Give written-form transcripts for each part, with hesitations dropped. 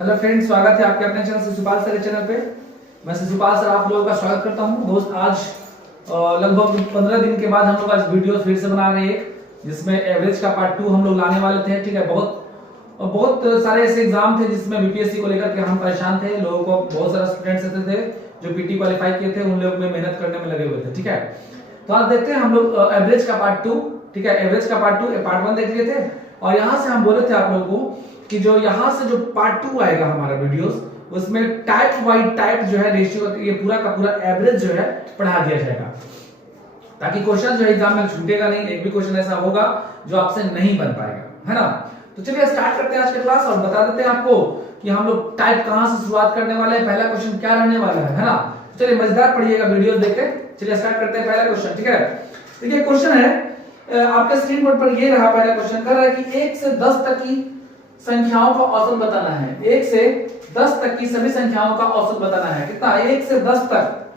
Hello friends, स्वागत है आपके अपने चैनल शिशुपाल सर चैनल पे। मैं शिशुपाल सर आप लोगों का स्वागत करता हूं। दोस्त, आज लगभग 15 दिन के बाद हम लोग आज वीडियो फिर से बना रहे हैं, जिसमें एवरेज का पार्ट 2 हम लोग लाने वाले थे। ठीक है, बहुत सारे ऐसे एग्जाम थे जिसमें बीपीएससी को लेकर के हम परेशान थे। लोगों को बहुत सारे स्टूडेंट्स ऐसे थे जो पीटी क्वालिफाई किए थे, उन लोग में मेहनत करने में लगे हुए थे। ठीक है, तो आज देखते हैं हम लोग एवरेज का पार्ट 2। ठीक है, एवरेज का पार्ट 2 पार्ट 1 देख लिए थे, और यहाँ से हम बोले थे आप लोगों को कि जो यहाँ से जो पार्ट 2 आएगा हमारा वीडियोस, उसमें टाइप वाइज टाइप जो है रेशियो ये पूरा का पूरा एवरेज जो है पढ़ा दिया जाएगा, ताकि क्वेश्चन जो है एग्जाम में छूटेगा नहीं। एक भी क्वेश्चन ऐसा होगा जो आपसे नहीं बन पाएगा, है ना। तो चलिए स्टार्ट करते हैं आज का क्लास, और बता देते हैं आपको कि हम लोग टाइप कहां से शुरुआत करने वाले हैं, पहला क्वेश्चन क्या रहने वाला है ना। चलिए मजेदार पढ़िएगा वीडियो देख के। चलिए स्टार्ट करते हैं पहला क्वेश्चन। ठीक है, देखिए क्वेश्चन है आपके स्क्रीन बोर्ड पर ये रहा। पहला क्वेश्चन कर रहा है कि 1 से 10 तक की संख्याओं का औसत बताना है। 1 से 10 तक की सभी संख्याओं का औसत बताना है। कितना? 1 से 10 तक।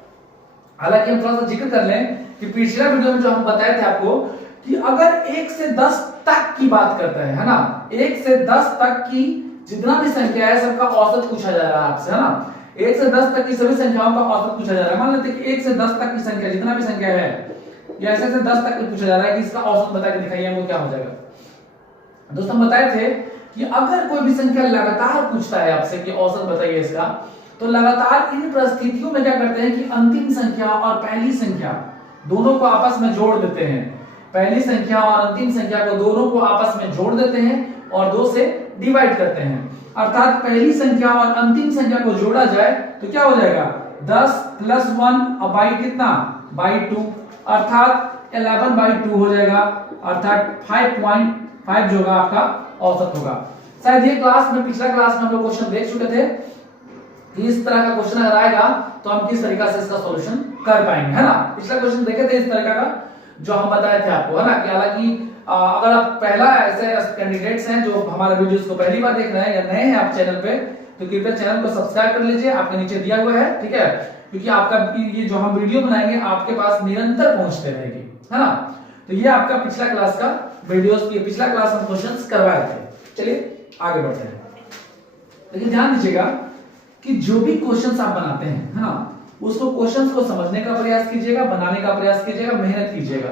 हालांकि हम थोड़ा सा जिक्र कर लें कि पिछला वीडियो में जो हम बताए थे आपको कि अगर 1 से 10 तक की बात करता है ना, 1 से 10 तक की जितना भी संख्या है सबका औसत पूछा जा रहा है आपसे, है ना। 1 से 10 तक की सभी संख्याओं का औसत पूछा जा रहा है। मान लेते हैं कि 1 से 10 तक की संख्या जितना भी संख्या है, या ऐसे से 10 तक पूछा जा रहा है कि इसका औसत बता के दिखाइए, वो क्या हो जाएगा। दोस्तों हम बताए थे कि अगर कोई भी संख्या लगातार पूछता है आपसे कि औसत बताइए इसका, तो लगातार इन परिस्थितियों में क्या करते हैं कि अंतिम संख्या और पहली संख्या दोनों को आपस में जोड़ देते हैं। पहली संख्या और अंतिम संख्या को दोनों को आपस में जोड़ देते हैं और 2 से डिवाइड करते हैं। अर्थात पहली संख्या और अंतिम संख्या को जोड़ा जाए तो क्या हो जाएगा? 10 + 1 बाई कितना? बाई 2, अर्थात 11/2 हो जाएगा। अर्थात 5.5 जो होगा आपका औसत होगा। शायद ये क्लास में, पिछला क्लास में हम लोग क्वेश्चन देख चुके थे कि इस तरह का क्वेश्चन अगर आएगा तो हम किस तरीका से इसका सॉल्यूशन कर पाएंगे, है ना। पिछला क्वेश्चन देखे थे इस तरह का जो हम बताए थे आपको, है ना। कि हालांकि अगर आप पहला ऐसे कैंडिडेट्स हैं जो हमारे वीडियोस को पहली बार देख रहे हैं या नए हैं आप चैनल पे, तो कृपया चैनल को सब्सक्राइब कर लीजिए, आपके नीचे दिया हुआ है। ठीक है, क्योंकि आपका ये जो हम वीडियो बनाएंगे आपके पास निरंतर पहुंचते रहेगी, है ना। तो ये आपका पिछला क्लास का वीडियोस, पिछला क्लास में क्वेश्चंस करवाए थे। चलिए आगे बढ़ते हैं। लेकिन ध्यान दीजिएगा कि जो भी क्वेश्चंस आप बनाते हैं, है ना, उसको क्वेश्चंस को समझने का प्रयास कीजिएगा, बनाने का प्रयास कीजिएगा, मेहनत कीजिएगा।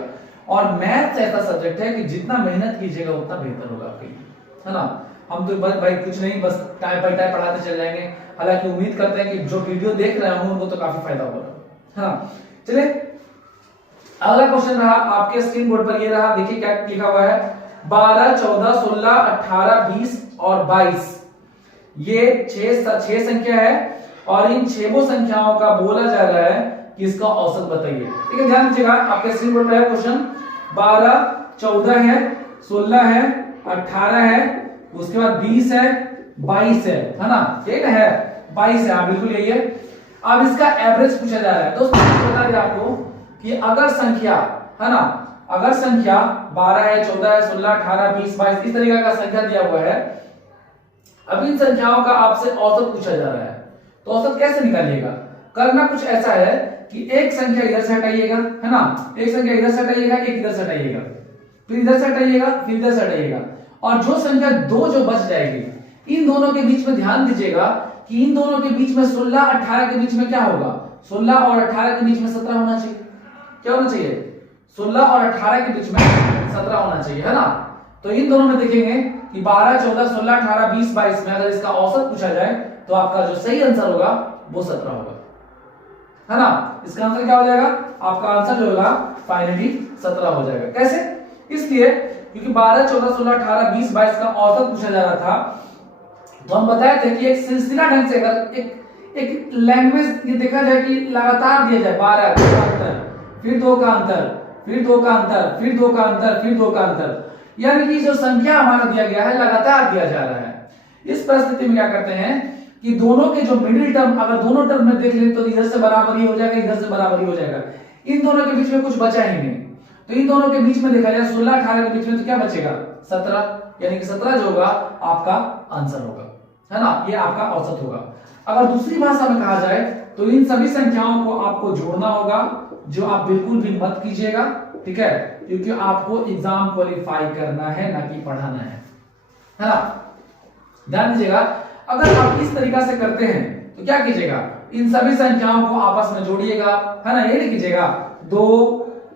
और मैथ्स ऐसा सब्जेक्ट है कि जितना मेहनत कीजिएगा उतना बेहतर होगा आपके लिए, है ना। हम तो बस भाई कुछ नहीं, बस टाइप बाय टाइप पढ़ाते चले जाएंगे। हालांकि उम्मीद करते हैं कि जो वीडियो देख रहे हैं उनको तो काफी फायदा होगा, है ना। चलिए अगला क्वेश्चन रहा आपके स्क्रीन बोर्ड पर, ये रहा। देखिए क्या लिखा हुआ है। 12, 14, 16, 18, 20 और 22 ये 6 संख्या है, और इन 6 संख्याओं का बोला जा रहा है कि इसका औसत बताइए। ठीक है, ध्यान दीजिएगा आपके स्क्रीन बोर्ड पर है क्वेश्चन। 12, 14 है, 16 है, 18 है, उसके बाद 20 है, 22 है ना। ठीक है 22 है, हाँ बिल्कुल यही है। अब इसका एवरेज पूछा जा रहा है। दोस्तों बता दिया आपको कि अगर संख्या, है ना, अगर संख्या 12 है, 14 है, 16, 18, 20, 22 इस तरीके का संख्या दिया हुआ है। अब इन संख्याओं का आपसे औसत पूछा जा रहा है, तो औसत कैसे निकालिएगा? करना कुछ ऐसा है कि एक संख्या इधर से हटाइएगा, है ना, एक संख्या इधर से हटाइएगा, एक इधर से हटाइएगा, फिर इधर से हटाइएगा, फिर इधर से हटाइएगा, और जो संख्या 2 जो बच जाएगी, इन दोनों के बीच में ध्यान दीजिएगा कि इन दोनों के बीच में 16, 18 के बीच में क्या होगा? 16 और 18 के बीच में 17 होना चाहिए। क्या होना चाहिए? 16 और 18 के बीच में 17 होना चाहिए, है ना। तो इन दोनों में देखेंगे कि 12, 14, 16, 18, 20, 22 में अगर इसका औसत पूछा जाए तो आपका जो सही आंसर होगा वो 17 होगा, है ना। इसका आंसर क्या हो जाएगा? आपका आंसर जो होगा फाइनली 17 हो जाएगा। कैसे? इसलिए क्योंकि 12, 14, 16, 18, 20, 22 का औसत पूछा जा रहा था। तो हम बताए थे कि एक सिलसिला ढंग से अगर एक लैंग्वेज ये देखा जाए कि लगातार दिया जाए, 12 का अंतर, फिर 2 का अंतर, फिर 2 का अंतर, फिर 2 का अंतर, फिर 2 का अंतर, यानी कि जो संख्या हमारा दिया गया है लगातार दिया जा रहा है। इस परिस्थिति में क्या करते हैं कि दोनों के जो मिडिल टर्म, अगर दोनों टर्म में देख लें तो इधर से बराबर ही हो जाएगा, इधर से बराबर ही हो जाएगा, इन दोनों के बीच में कुछ बचा ही नहीं। तो इन दोनों के बीच में देखा जाए 16, 18 के बीच में तो क्या बचेगा? 17, यानी कि 17 जो होगा आपका आंसर होगा, है ना, ये आपका औसत होगा। अगर दूसरी भाषा में कहा जाए तो इन सभी संख्याओं को आपको जोड़ना होगा, जो आप बिल्कुल भी मत कीजिएगा, ठीक है, क्योंकि आपको एग्जाम क्वालिफाई करना है, ना कि पढ़ाना है ना। ध्यान दीजिएगा, अगर आप इस तरीका से करते हैं तो क्या कीजिएगा, इन सभी संख्याओं को आपस में जोड़िएगा, है ना, ये लिखिएगा 2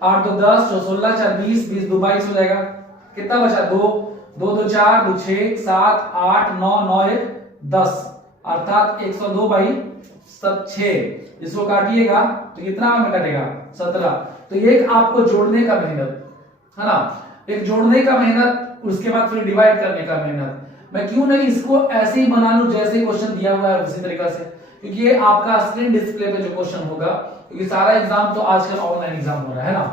8 2 10 16 4 20 20 2 22 हो जाएगा। कितना बचा, 2 2 2 4 2 6 7 8 9 9 1 10 अर्थात 102 बाई 6। इसको काटिएगा तो कितना में कटेगा, 17। तो एक आपको जोड़ने का मेहनत, है ना, एक जोड़ने का मेहनत, उसके बाद फिर डिवाइड करने का मेहनत। मैं क्यों नहीं इसको ऐसे ही बना लूं जैसे क्वेश्चन दिया हुआ है उसी तरीका से, क्योंकि ये आपका स्क्रीन डिस्प्ले पे जो क्वेश्चन होगा, क्योंकि सारा एग्जाम तो आजकल ऑनलाइन एग्जाम हो रहा है ना,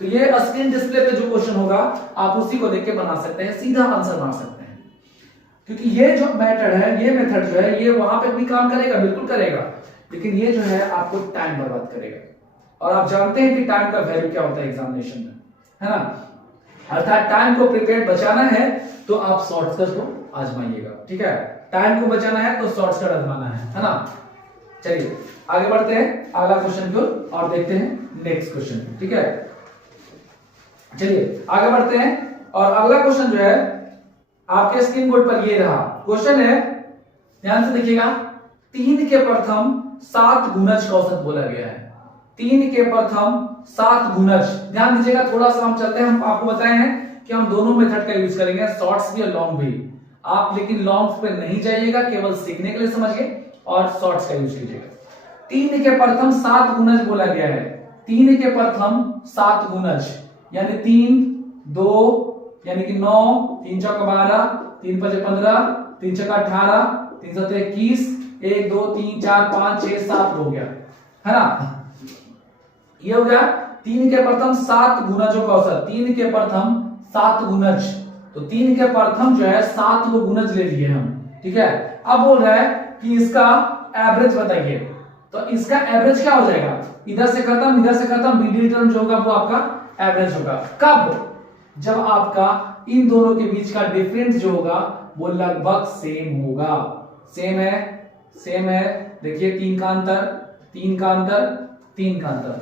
तो ये स्क्रीन डिस्प्ले पे जो क्वेश्चन होगा आप उसी को देख के बना सकते हैं, सीधा आंसर मार सकते हैं। क्योंकि ये जो मेथड है, ये मेथड जो है, ये वहां पे भी काम करेगा, बिल्कुल करेगा, लेकिन ये जो है आपको टाइम बर्बाद करेगा। और आप जानते हैं कि टाइम का वैल्यू क्या होता है एग्जामिनेशन में, है ना, अर्थात टाइम को प्रिपेयर बचाना है तो आप शॉर्टकट को आजमाइएगा, ठीक है, टाइम को बचाना है तो शॉर्टकट आजमाना है ना। चलिए आगे बढ़ते हैं अगला क्वेश्चन की ओर और देखते हैं नेक्स्ट क्वेश्चन, ठीक है। चलिए आगे बढ़ते हैं और अगला क्वेश्चन जो है आपके स्क्रीन बोर्ड पर ये रहा क्वेश्चन है, ध्यान से देखिएगा। 3 के प्रथम 7 गुणज का औसत बोला गया है। 3 के प्रथम 7 गुणज, ध्यान दीजिएगा, थोड़ा सा हम चलते हैं, हम आपको बताए हैं कि हम दोनों मेथड का यूज करेंगे, शॉर्ट्स भी और लॉन्ग भी। आप लेकिन लॉन्ग्स पे नहीं जाइएगा, केवल सीखने के लिए समझिए और शॉर्ट्स का यूज कीजिएगा। 3 के प्रथम 7 गुणज बोला गया है। 3 के प्रथम 7 गुणज यानी 3 2 यानी कि 9 3 चौका 12 3 5 15 3 चौका 18 3 7 21 1 2 3 4 5 6 7 हो गया, है ना, ये हो गया 3 के प्रथम 7 गुणजों का औसत। 3 के प्रथम 7 गुणज, तो 3 के प्रथम जो है 7 को गुणज ले लिए हम, ठीक है। अब बोल रहा है कि इसका एवरेज बताइए, तो इसका एवरेज क्या हो जाएगा, इधर से खत्म इधर से खत्म, मिडिल टर्म जो होगा वो आपका एवरेज होगा। कब, जब आपका इन दोनों के बीच का डिफरेंस जो होगा वो लगभग सेम होगा। सेम है, देखिए 3 का अंतर 3 का अंतर 3 का अंतर।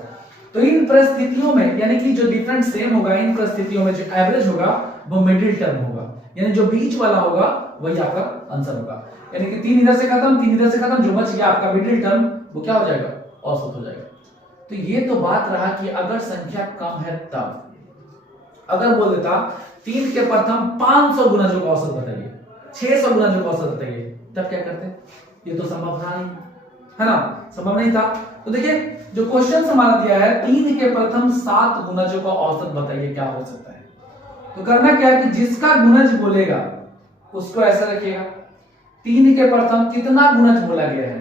तो इन परिस्थितियों में यानी कि जो डिफरेंस सेम होगा, इन परिस्थितियों में जो एवरेज होगा वो मिडिल टर्म होगा, यानी जो बीच वाला होगा वही आपका आंसर होगा। यानी कि 3 इधर से खत्म 3 इधर से खत्म, जो बच गया आपका मिडिल टर्म वो क्या हो जाएगा, औसत हो जाएगा। तो ये तो बात रहा कि अगर संख्या कम है तब, अगर बोल देता 3 के प्रथम 500 गुणजों का औसत बताइए, 600 गुणजों का औसत बताइए, तब क्या करते, ये तो संभव था नहीं, है ना, संभव नहीं था। तो देखिए जो क्वेश्चन हमारा दिया है 3 के प्रथम 7 गुणजों का औसत बताइए क्या हो सकता है, तो करना क्या है कि जिसका गुणज बोलेगा उसको ऐसा रखिएगा। 3 के प्रथम कितना गुणज बोला गया है,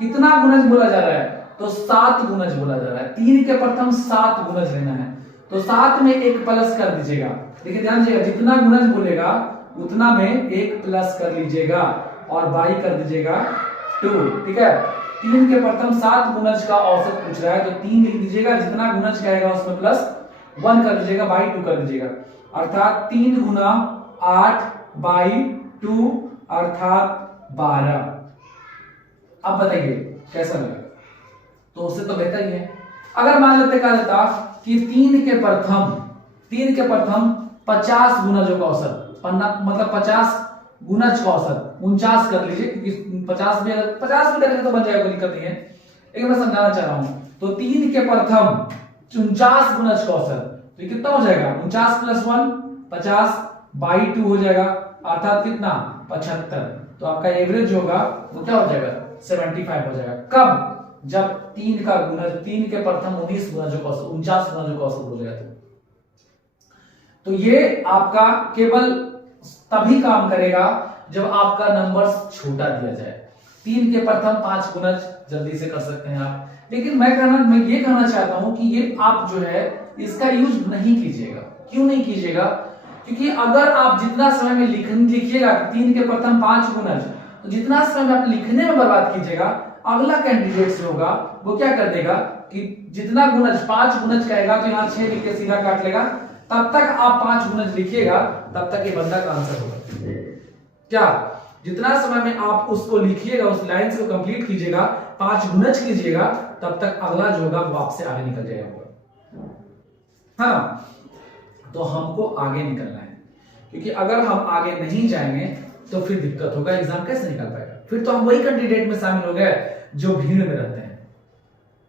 कितना गुणज बोला जा रहा है, तो 7 गुणज बोला जा रहा है। 3 के प्रथम 7 गुणज लेना है, तो 7 में 1 प्लस कर दीजिएगा। देखिए ध्यान दीजिएगा, जितना गुणज बोलेगा उतना में 1 प्लस कर लीजिएगा और बाई कर दीजिएगा 2, ठीक है। 3 के प्रथम 7 गुणज का औसत पूछ रहा है, तो 3 लिख दीजिएगा, जितना गुणज कहेगा उसमें प्लस 1 कर दीजिएगा, बाई 2 कर दीजिएगा, अर्थात 3 गुना 8 बाई 2 अर्थात 12। अब बताइए कैसा लगा, तो उससे तो बेहतर ही है। अगर मान लेते कहा जाता कि 3 के प्रथम 50 गुणजों का औसत, मतलब 50 गुणज का औसत 49 कर लीजिए, क्योंकि 50 भी करेंगे तो बन जाएगा, कोई दिक्कत नहीं है, लेकिन मैं समझाना चाह रहा हूं। तो 3 के प्रथम 49 गुणज का औसत, तो कितना हो जाएगा, 49 प्लस 1 50 बाई 2 हो जाएगा, अर्थात कितना 75। तो आपका एवरेज होगा वो क्या हो जाएगा, 75 हो जाएगा। कब, जब 3 का गुणज, 3 के प्रथम 19 गुणजों का औसत 49 गुणजों का औसत हो जाएगा। तो ये आपका केवल तभी काम करेगा जब आपका नंबर छोटा दिया जाए। 3 के प्रथम 5 गुणज जल्दी से कर सकते हैं आप, लेकिन मैं ये कहना चाहता हूं कि ये आप जो है इसका यूज नहीं कीजिएगा। क्यों नहीं कीजिएगा, क्योंकि अगर आप जितना समय में लिखिएगा 3 के प्रथम 5 गुणज, तो जितना समय आप लिखने में बर्बाद कीजिएगा, अगला कैंडिडेट जो होगा वो क्या कर देगा कि जितना गुणज 5 गुणज कहेगा तो यहाँ 6 लिख के सीधा काट लेगा, तब तक आप 5 गुणज लिखिएगा, तब तक ये बंदा का आंसर होगा। क्या, जितना समय में आप उसको लिखिएगा, उस लाइन को कंप्लीट कीजिएगा, 5 गुणज कीजिएगा, तब तक अगला जो होगा वो आपसे आगे निकल जाएगा। हाँ, तो हमको आगे निकलना है, क्योंकि अगर हम आगे नहीं जाएंगे तो फिर दिक्कत होगा, एग्जाम कैसे निकल पाएगा। फिर तो हम वही कैंडिडेट में शामिल हो गए जो भीड़ में रहते हैं।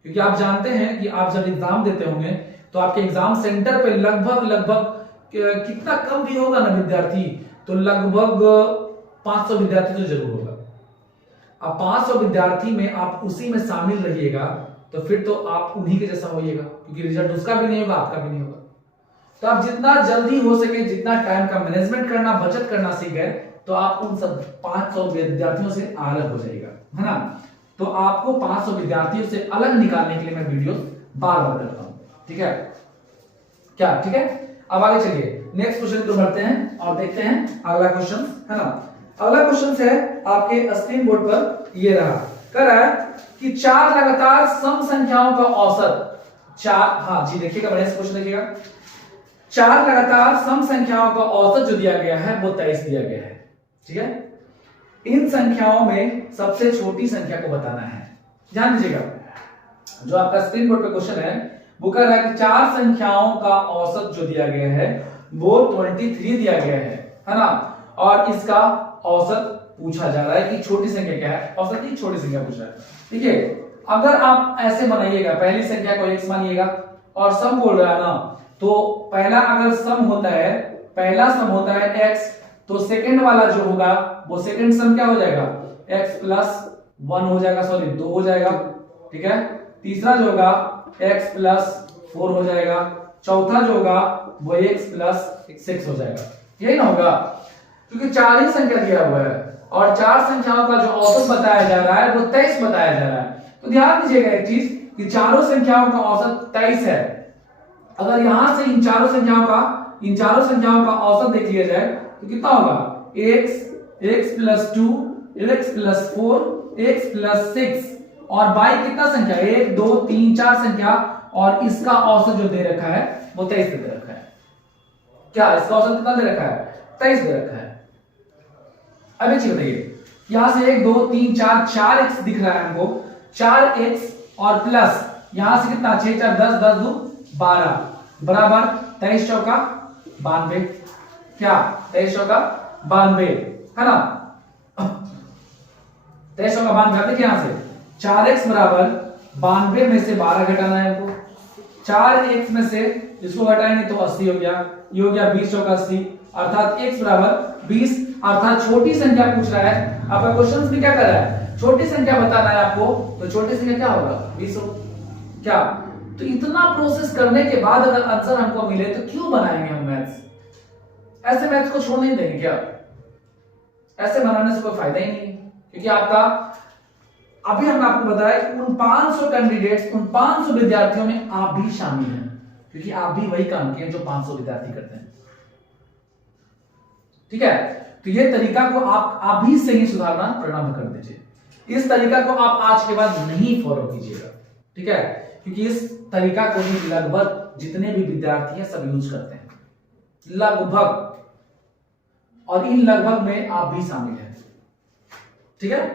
क्योंकि आप जानते हैं कि आप जब एग्जाम देते होंगे तो आपके एग्जाम सेंटर पे लगभग कितना कम भी होगा ना विद्यार्थी, तो लगभग 500 विद्यार्थी तो जरूर होगा। अब 500 विद्यार्थी में आप उसी में शामिल रहिएगा तो फिर तो आप उन्हीं के जैसा होइएगा, क्योंकि रिजल्ट उसका भी नहीं होगा, आपका भी नहीं होगा। तो आप जितना जल्दी हो सके, जितना टाइम का मैनेजमेंट करना, बचत करना सीख गए, तो आप उन सब 500 विद्यार्थियों से अलग हो जाएगा, है ना। तो आपको 500 विद्यार्थियों से अलग निकालने के लिए मैं वीडियो बार बार करता हूं, ठीक है क्या? ठीक है, अब आगे चलिए नेक्स्ट क्वेश्चन को बढ़ते हैं और देखते हैं अगला क्वेश्चन, है ना। अगला क्वेश्चन है आपके स्क्रीन बोर्ड पर, ये रहा, कह रहा है कि 4 लगातार सम संख्याओं का औसत, 4, हाँ जी देखिएगा, बढ़िया से क्वेश्चन देखिएगा। 4 लगातार सम संख्याओं का औसत जो दिया गया है वो 23 दिया गया है, ठीक है। इन संख्याओं में सबसे छोटी संख्या को बताना है। ध्यान दीजिएगा, जो आपका स्क्रीन बोर्ड पे क्वेश्चन है वो कह रहा है कि 4 संख्याओं का औसत जो दिया गया है वो 23 दिया गया है ना, और इसका औसत पूछा जा रहा है कि छोटी संख्या क्या है, औसत की छोटी संख्या पूछा है। देखिए, अगर आप ऐसे बनाइएगा, पहली संख्या को x मानिएगा और सम बोल रहा है ना, तो पहला अगर सम होता है, पहला सम होता है x, तो सेकंड वाला जो होगा वो सेकंड सम क्या हो जाएगा, x प्लस 1 हो जाएगा, सॉरी 2 हो जाएगा, ठीक है। तीसरा जो होगा x प्लस 4 हो जाएगा, चौथा जो होगा वो x प्लस 6 हो जाएगा, यही ना होगा, क्योंकि 4 ही संख्या दिया हुआ है और 4 संख्याओं का जो औसत बताया जा रहा है वो 23 बताया जा रहा है। तो ध्यान दीजिएगा एक चीज कि चारों संख्याओं का औसत 23 है। अगर यहां से इन चारों संख्याओं का औसत देख लिया जाए तो कितना होगा, x plus 2, x plus 4, x plus 6 और y कितना संख्या, 1 2 3 4 संख्या, और इसका औसत जो दे रखा है वो 23 दे रखा है। क्या इसका औसत कितना दे रखा है, 23 दे रखा है। अब एक चीज बताइए, यहां से 1 2 3 4 4x दिख रहा है हमको, 4x और प्लस यहां से कितना 6 4 10 10 2 12 बराबर 23 चौका 92, क्या 23 चौका 92 है ना, 23 चौका 92। देखिए यहां से 4x बराबर 92 में से 12 घटाना है हमको, 4x में से इसको घटाएंगे तो 80 हो गया, ये हो गया 20 चौका 80, अर्थात x बराबर 20, अर्थात छोटी संख्या पूछ रहा है। आपका क्वेश्चन भी क्या कर रहा है, छोटी संख्या बताना है आपको, तो छोटी संख्या क्या होगा, 20 होगा, क्या। तो इतना प्रोसेस करने के बाद अगर आंसर हमको मिले तो क्यों बनाएंगे हम मैथ्स, ऐसे मैथ्स को छोड़ नहीं देंगे क्या, ऐसे बनाने से कोई फायदा ही नहीं, क्योंकि आपका अभी हमने आपको बताया कि उन 500 कैंडिडेट्स, उन 500 विद्यार्थियों में आप भी शामिल हैं, क्योंकि आप भी वही काम किए जो 500 विद्यार्थी करते हैं, ठीक है। तो ये तरीका को आप अभी से ही सुधारना प्रारंभ कर दीजिए, इस तरीका को आप आज के बाद नहीं फॉलो कीजिएगा, ठीक है, क्योंकि इस तरीका को ही लगभग जितने भी विद्यार्थी हैं सब यूज करते हैं, लगभग, और इन लगभग में आप भी शामिल हैं, ठीक है।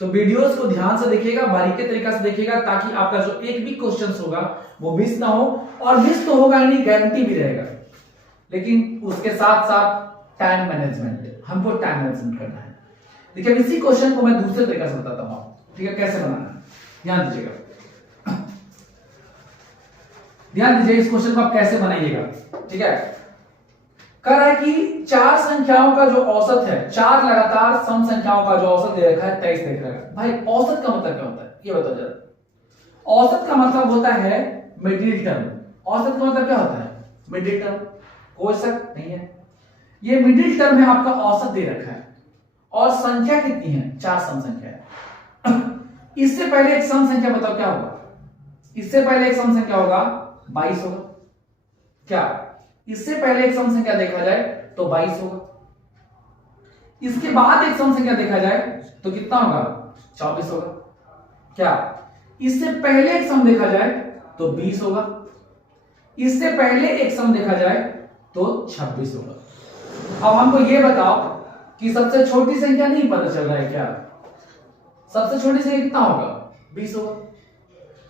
तो वीडियोस को ध्यान से देखिएगा, बारीकी तरीका से देखिएगा, ताकि आपका जो एक भी क्वेश्चन होगा वो मिस ना हो, और मिस तो होगा नहीं, गारंटी भी रहेगा, लेकिन उसके साथ साथ टाइम मैनेजमेंट, हमको टाइम मैनेजमेंट करना है। देखिए इसी क्वेश्चन को मैं दूसरे तरीके से बताता हूं, ठीक है, कैसे बनाना है, ध्यान दीजिएगा, ध्यान दीजिए, इस क्वेश्चन को आप कैसे बनाइएगा, ठीक है। कह रहा है कि 4 संख्याओं का जो औसत है, 4 लगातार सम संख्याओं का जो औसत दे रखा है 23 देख रहा है। भाई औसत का मतलब क्या होता है, ये बताओ जरा। औसत का मतलब होता है मिडिल टर्म। औसत का मतलब क्या होता है, मिडिल टर्म, कोई शक नहीं है, ये मिडिल टर्म है, आपका औसत दे रखा है, और संख्या कितनी है, 4 सम संख्या है। इससे पहले एक सम संख्या बताओ क्या होगा, इससे पहले एक सम संख्या होगा 22 होगा, क्या इससे पहले एक सम संख्या देखा जाए तो 22 होगा, इसके बाद एक सम संख्या देखा जाए तो कितना होगा, 24 होगा, क्या इससे पहले एक सम देखा जाए तो 20 होगा, इससे पहले एक सम देखा जाए तो 26 होगा। अब हमको ये बताओ कि सबसे छोटी संख्या नहीं पता चल रहा है क्या, सबसे छोटी संख्या कितना होगा, 20 होगा।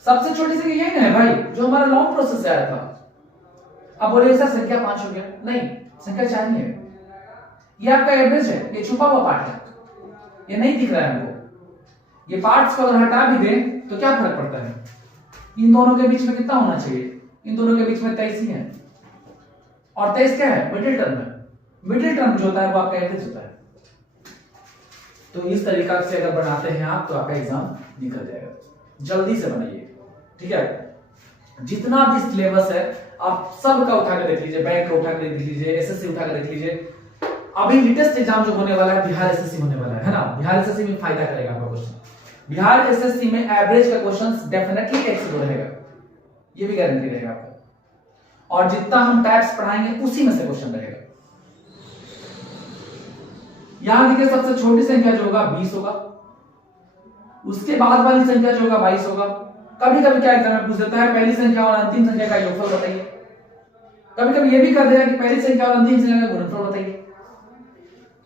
सबसे छोटी संख्या यही ना है भाई, जो हमारा लॉन्ग प्रोसेस से आया था। अब बोले सर संख्या 5 हो गया, नहीं, संख्या 4 ही है, ये आपका एवरेज है, ये छुपा हुआ पार्ट है, ये नहीं दिख रहा है हमको, ये पार्ट्स को अगर हटा भी दें तो क्या फर्क पड़ता है, इन दोनों के बीच में कितना होना चाहिए, इन दोनों के बीच में 23 ही है, और 23 क्या है, मिडिल टर्म है। मिडिल टर्म जो होता है वो आपका एवरेज होता है। तो इस तरीका से अगर बनाते हैं आप तो आपका एग्जाम निकल जाएगा। जल्दी से बनाइए, ठीक है। जितना भी सिलेबस है आप सब का उठा कर देख लीजिए, बैंक का उठा कर देख लीजिए, एसएससी उठा कर देख लीजिए। अभी लेटेस्ट एग्जाम जो होने वाला है बिहार एसएससी होने वाला है ना, बिहार एसएससी में फायदा करेगा आपका क्वेश्चन। बिहार एसएससी में एवरेज का क्वेश्चन डेफिनेटली 1 से 2 रहेगा, ये भी गारंटी रहेगा आपका। और जितना हम टाइप्स पढ़ाएंगे उसी में से क्वेश्चन रहेगा। यहां देखिए सबसे छोटी संख्या जो होगा 20 होगा, उसके बाद वाली संख्या जो होगा 22 होगा। कभी कभी क्या एग्जाम में पूछ देता है पहली संख्या और अंतिम संख्या का योगफल बताइए, कभी कभी ये भी कर देगा कि पहली संख्या और अंतिम संख्या का गुणनफल बताइए।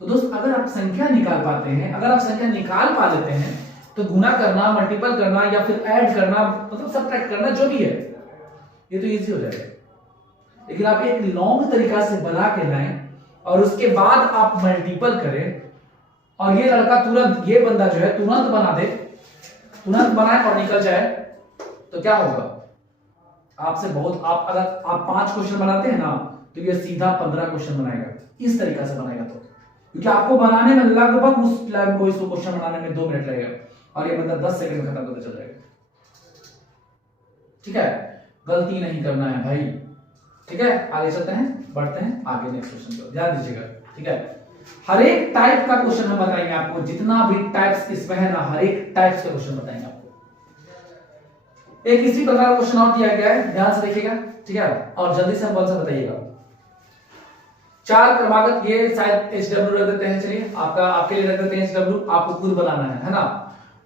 तो दोस्त अगर आप संख्या निकाल पाते हैं, अगर आप संख्या निकाल पा लेते हैं तो गुणा करना, मल्टीपल करना या फिर ऐड करना, मतलब सबट्रैक्ट करना जो भी है, ये तो इजी हो जाएगा। लेकिन आप एक लॉन्ग तरीका से बना के लाएं और उसके बाद आप मल्टीपल करें और ये लड़का तुरंत, ये बंदा जो है तुरंत बना दे, तुरंत बनाए और निकल जाए, तो क्या होगा आपसे बहुत, आप अगर आप 5 क्वेश्चन बनाते हैं ना तो ये सीधा 15 क्वेश्चन बनाएगा इस तरीका से बनाएगा। तो क्योंकि आपको बनाने में लगभग उस लाइन को, इसको क्वेश्चन बनाने में 2 मिनट लगेगा और ये बंदा 10 सेकंड में खत्म करके चल जाएगा। ठीक है, गलती नहीं करना है भाई। ठीक है, आगे चलते हैं, बढ़ते हैं आगे नेक्स्ट क्वेश्चन पर, ध्यान दीजिएगा। ठीक है, हर एक टाइप का क्वेश्चन हम बताएंगे आपको, जितना भी टाइप्स इसमें है ना, हर एक टाइप्स का क्वेश्चन बताएंगे आपको। एक इसी प्रकार का क्वेश्चन और दिया गया है, ध्यान से देखिएगा। ठीक है, और जल्दी से हम कौन सा बताइएगा। 4 क्रमागत, ये शायद HW रख देते हैं, चलिए आपका, आपके लिए रख देते हैं HW, आपको खुद बनाना है ना।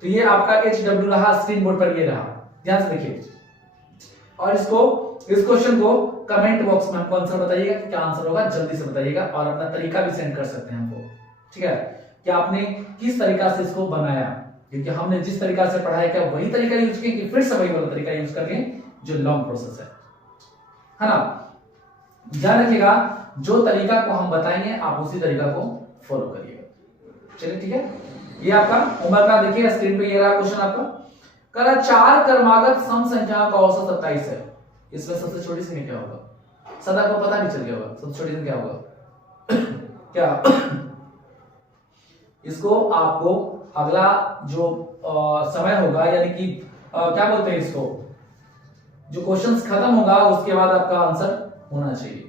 तो ये आपका HW रहा, स्क्रीन बोर्ड पर ये रहा, ध्यान से देखिए। और इसको, इस क्वेश्चन को कमेंट बॉक्स में हमको आंसर बताइएगा, क्या आंसर होगा जल्दी से बताइएगा, और अपना तरीका भी सेंड कर सकते हैं हमको। ठीक है, कि आपने किस तरीका से इसको बनाया, क्योंकि हमने जिस तरीका से पढ़ाया क्या वही तरीका यूज किया कि फिर से वही वाला तरीका यूज करके, जो लॉन्ग प्रोसेस है ना। ध्यान रखिएगा, जो तरीका को हम बताएंगे आप उसी तरीका को फॉलो करिएगा। चलिए ठीक है, ये आपका होमवर्क का देखिए स्क्रीन पे ये रहा क्वेश्चन आपका। करा 4 क्रमागत सम संख्याओं का औसत 27 है, इसमें सबसे छोटी संख्या क्या होगा, सदा को पता भी चल गया होगा सबसे छोटी संख्या होगा क्या। इसको आपको अगला जो समय होगा, यानी कि क्या बोलते हैं इसको, जो क्वेश्चंस खत्म होगा उसके बाद आपका आंसर होना चाहिए।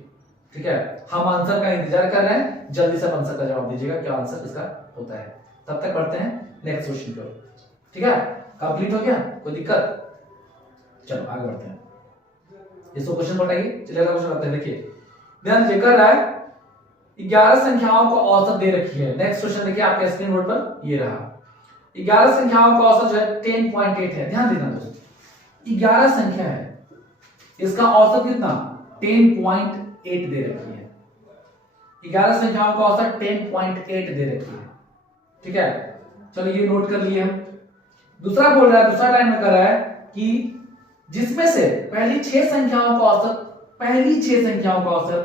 ठीक है, हम आंसर का इंतजार कर रहे हैं, जल्दी से आंसर का जवाब दीजिएगा क्या आंसर इसका होता है। तब तक बढ़ते हैं नेक्स्ट क्वेश्चन पर। ठीक है, कंप्लीट हो गया, कोई दिक्कत, चलो आगे बढ़ते हैं। इसको क्वेश्चन बताइए, चलिए क्वेश्चन करते हैं। देखिए ध्यान से कर रहा है, 11 संख्याओं को औसत दे रखी है। नेक्स्ट क्वेश्चन देखिए आपके स्क्रीन बोर्ड पर ये रहा, 11 संख्याओं का औसत जो है 10.8 है। ध्यान देना दोस्तों, 11 संख्या है, इसका औसत कितना 10.8 दे रखी है। 11 संख्याओं का औसत 10.8 दे रखी है। ठीक है, चलो ये नोट कर लिए हम। दूसरा बोल रहा है, दूसरा लाइन में कर रहा है कि जिसमें से पहली 6 संख्याओं का औसत, पहली 6 संख्याओं का औसत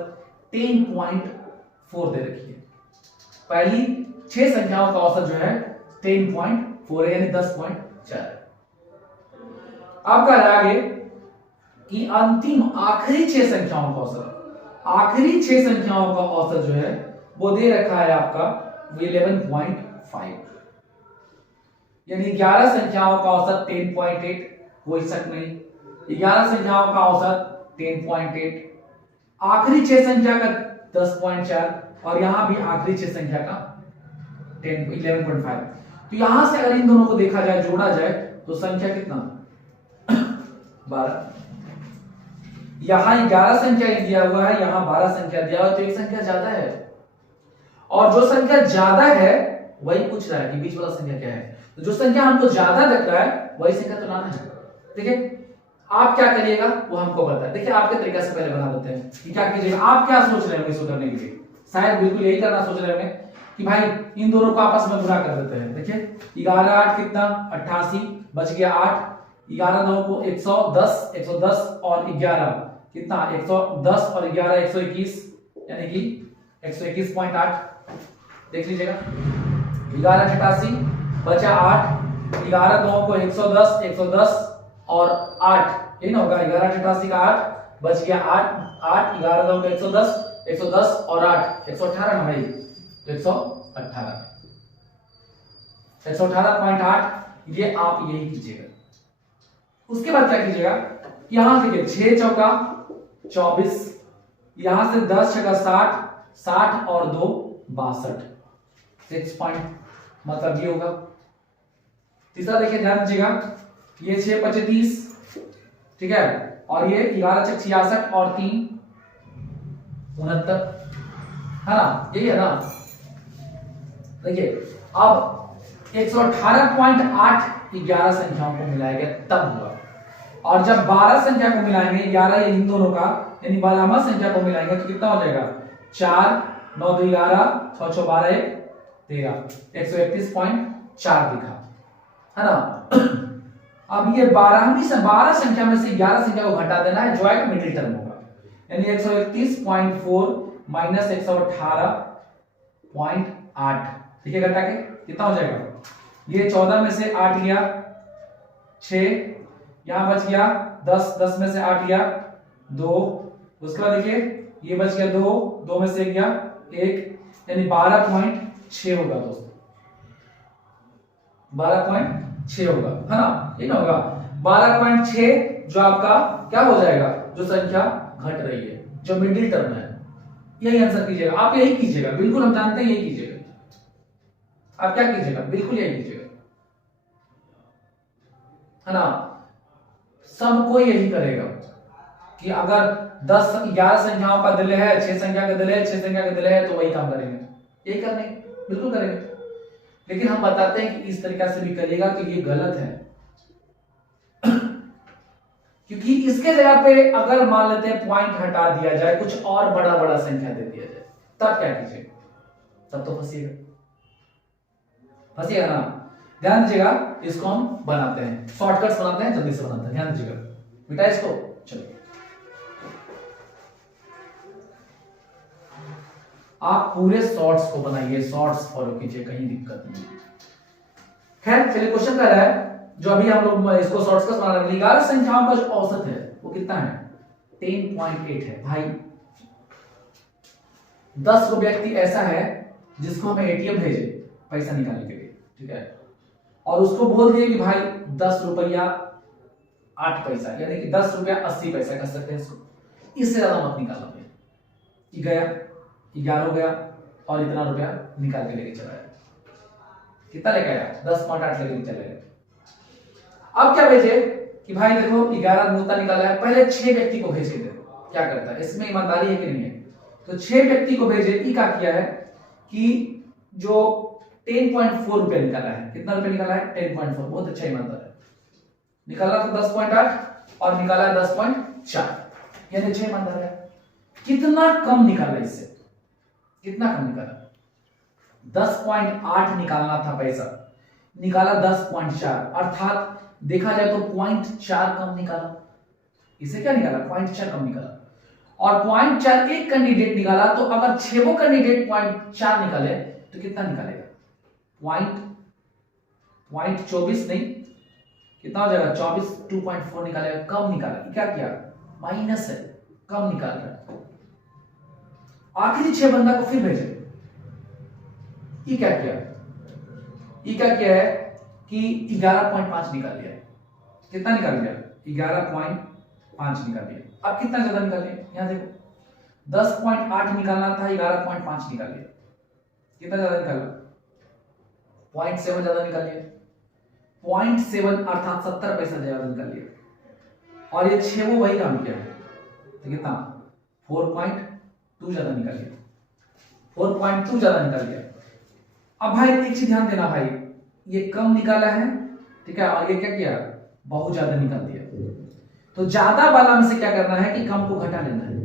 10.4 दे रखी है। पहली 6 संख्याओं का औसत जो है 10.4 है, यानी 10.4। अब कह रहा है आगे कि अंतिम आखिरी 6 संख्याओं का औसत, आखिरी 6 संख्याओं का औसत जो है वो दे रखा है आपका 11.5, यानी 11 संख्याओं का औसत 10.8, कोई शक नहीं। 11 संख्याओं का औसत 10.8, आखिरी 6 संख्या का 10.4 और यहां भी आखिरी 6 संख्या का 11.5। तो यहां से अगर इन दोनों को देखा जाए, जोड़ा जाए तो संख्या कितना 12। यहां 11 संख्या दिया हुआ है, यहां 12 संख्या दिया हुआ है, तो एक संख्या ज्यादा है। और जो संख्या ज्यादा है वही पूछ रहा है कि बीच वाला संख्या क्या है। तो जो संख्या हमको ज्यादा दिख रहा है वही संख्या तो लाना है। ठीक है, आप क्या करिएगा वो हमको पता है। देखिए आपके तरीका से पहले बना देते हैं कि क्या कीजिएगा। आप क्या सोच रहे होंगे इसको करने के लिए, शायद बिल्कुल यही करना सोच रहे होंगे कि भाई इन दोनों को आपस में गुणा कर देते हैं। देखिए 11 8 कितना 88, बच गया 8, 11 9 को 110, 110 और 11 कितना 110 और 11 121, यानी कि 121.8। देख लीजिएगा 11 88 बचा 8, 11 2 को 110, 110 और 8, ये ना होगा 11 88 का 8 बच गया 8, 8 11 2 को 110, 110 और 8 118 ना भाई, तो 118 118.8, ये आप यही कीजिएगा। उसके बाद क्या कीजिएगा, यहां देखिए 6 चौका 24, यहां से 10 छक्का 60, 60 और 2 62, 6 पॉइंट, मतलब ये होगा। तीसरा देखिए ध्यान दीजिएगा, ये 6 25 30, ठीक है, और ये 11 छक 66 और 3 69, है ना, यही है ना। देखिए अब 118.8 11 संख्याओं को मिलाया गया तब हुआ, और जब 12 संख्या को मिलाएंगे, 11 इन दोनों का यानी बालामा संख्या को मिलाएंगे तो कितना हो जाएगा, 4 9 2 11 6 6 12 1 13, 131.4 दिखा, है ना। अब ये 12 संख्या में से 11 संख्या को घटा देना है, जो है मिडिल टर्म होगा, यानी 131.4 माइनस 118.8, ठीक है, घटा के कितना हो जाएगा, ये 14 में से 8 गया 6, यहां बच गया 10, 10 में से 8 गया 2, उसके बाद देखिए ये बच गया 2, 2 में से गया 1, यानी 12.6 होगा दोस्तों, 12.6 होगा, है ना, ये ना होगा 12.6, जो आपका क्या हो जाएगा, जो संख्या घट रही है, जो मिडिल टर्म है, यही आंसर कीजिएगा। आप यही कीजिएगा, बिल्कुल हम जानते हैं, यही कीजिएगा। आप क्या कीजिएगा, बिल्कुल यही कीजिएगा, है ना। सबको यही करेगा कि अगर 10 11 संख्याओं का दिले है, 6 संख्या का दिले है, 6 संख्या का दिले है, तो वही काम करेंगे, यही करने बिल्कुल करेंगे। लेकिन हम बताते हैं कि इस तरीका से भी करिएगा तो ये गलत है, क्योंकि इसके जगह पे अगर मान लेते हैं पॉइंट हटा दिया जाए, कुछ और बड़ा बड़ा संख्या दे दिया जाए, तब क्या कीजिएगा, तब तो फंसिएगा, फंसिएगा ना। ध्यान दीजिएगा, इसको हम बनाते हैं, शॉर्टकट्स बनाते हैं, जल्दी से बनाते हैं, ध्यान दीजिएगा बेटा इसको। चलिए आप पूरे शॉर्ट्स को बनाइए, शॉर्ट्स फॉलो कीजिए, कहीं दिक्कत नहीं। खैर चलिए, क्वेश्चन कर रहा है, जो अभी हम लोग इसको शॉर्ट्स का बना रहे हैं, 11 संख्याओं का जो औसत है वो कितना है, 10.8 है। भाई 10 को व्यक्ति ऐसा है जिसको हमें एटीएम भेजे पैसा निकालने के लिए, ठीक है, और उसको बोल दिए कि भाई 10 रुपया 8 पैसा, यानी कि 10 रुपया 80 पैसा कर सकते हैं इसको, इससे ज्यादा मत निकालना भाई। गया 11 हो गया और इतना रुपया निकाल के लेके चला गया, कितना लेके आया, 10.8 लेके चले गए। अब क्या भेजे कि भाई देखो 11 मुद्दा निकाला है, पहले 6 व्यक्ति को भेजे थे, क्या करता है, इसमें ईमानदारी है कि नहीं है, तो 6 व्यक्ति को भेजे, क्या किया है कि जो 10.4 रुपया निकाला है, कितना रुपया निकाला है, 10.4, बहुत अच्छा ईमानदार है, निकाला तो 10.8 और निकाला है 10.4, यानी 6 ईमानदार है। कितना कम निकाला, इससे कितना कम निकाला, 10.8 निकालना था पैसा, निकाला 10.4, अर्थात देखा जाए तो 0.4 कम निकाला। इसे क्या निकाला, 0.4 कम निकाला, और 0.4 एक कैंडिडेट निकाला, तो अगर 6 कैंडिडेट 0.4 निकाले तो कितना निकालेगा, 0.24 नहीं, कितना हो जाएगा, 24, 2.4 निकालेगा, कम निकाला। क्या किया, माइनस है, कम निकाल रहा है। आखिरी 6 बंदा को फिर भेजे, ये क्या किया, ये क्या किया है कि 11.5 निकाल लिया, कितना निकाल लिया, 11.5 निकाल लिया। अब कितना ज्यादा निकाल लिया, यहां देखो 10.8 निकालना था, 11.5 निकाल लिया, कितना ज्यादा निकाला, 0.7 ज्यादा निकाल लिया, 0.7 अर्थात 70 पैसा ज्यादा निकाल लिया, और ये 6 वही काम किया है, तो कितना 4.2 ज्यादा निकाल लिया, 4.2 ज्यादा निकाल लिया। अब भाई एक चीज ध्यान देना भाई, ये कम निकाला है, ठीक है, और ये क्या किया, बहुत ज्यादा निकाल दिया, तो ज्यादा वाला में से क्या करना है कि कम को घटा लेना है,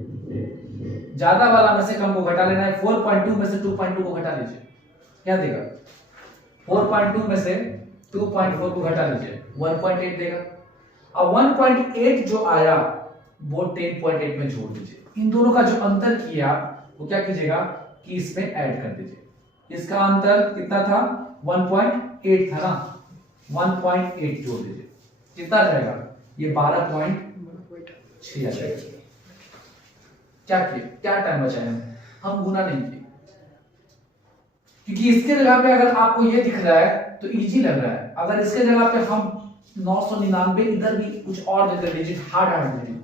ज्यादा वाला में से कम को घटा लेना है। 4.2 में से 2.2 को घटा लीजिए, क्या देगा, 4.2 में से 2.4 को घटा लीजिए, 1.8 देगा। अब 1.8 जो आया वो 10.8 में जोड़ दीजिए, इन दोनों का जो अंतर किया वो क्या कीजिएगा कि इसमें ऐड कर दीजिए। इसका अंतर कितना था, 1.8 था ना, 1.8 जोड़ दीजिए, कितना जाएगा ये 12.6 आ जाएगा। क्या किए, क्या टाइम बचाया हम गुना नहीं किए, क्योंकि इसके जगह पे अगर आपको ये दिख रहा है तो इजी लग रहा है, अगर इसके जगह पे हम 999 इधर भी कुछ और देते डिजिट हार्ड डिजिट,